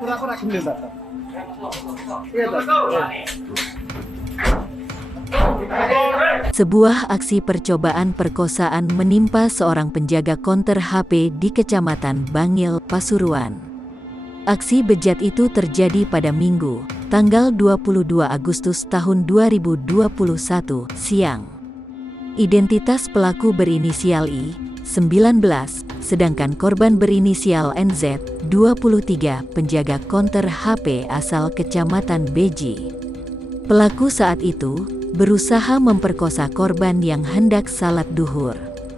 pura-pura gembel Bapak. Sebuah aksi percobaan perkosaan menimpa seorang penjaga konter HP di Kecamatan Bangil, Pasuruan. Aksi bejat itu terjadi pada Minggu, tanggal 22 Agustus tahun 2021, siang. Identitas pelaku berinisial I, 19, sedangkan korban berinisial NZ, 23, penjaga konter HP asal Kecamatan Beji. Pelaku saat itu berusaha memperkosa korban yang hendak salat duhur.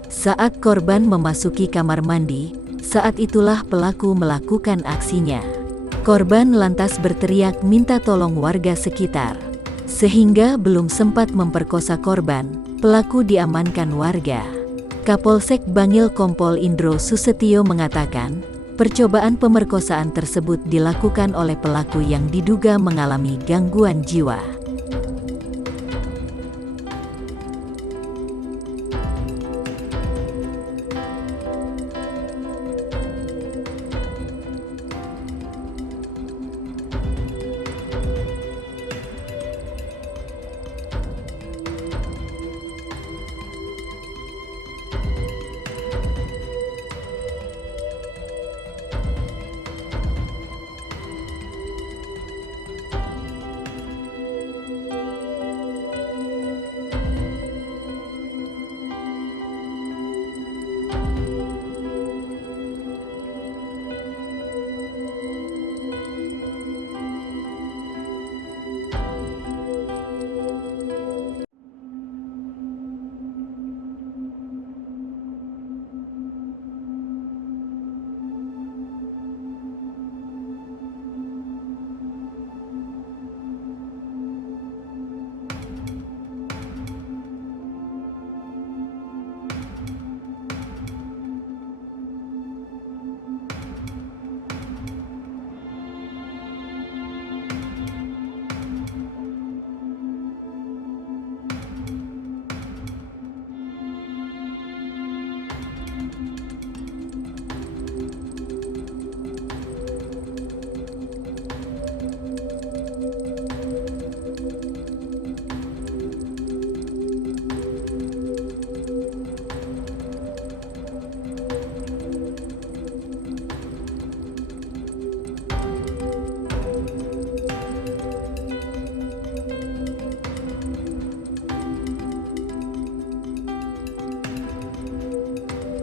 Saat korban memasuki kamar mandi, saat itulah pelaku melakukan aksinya. Korban lantas berteriak minta tolong warga sekitar. Sehingga belum sempat memperkosa korban, pelaku diamankan warga. Kapolsek Bangil Kompol Indro Susetio mengatakan, percobaan pemerkosaan tersebut dilakukan oleh pelaku yang diduga mengalami gangguan jiwa.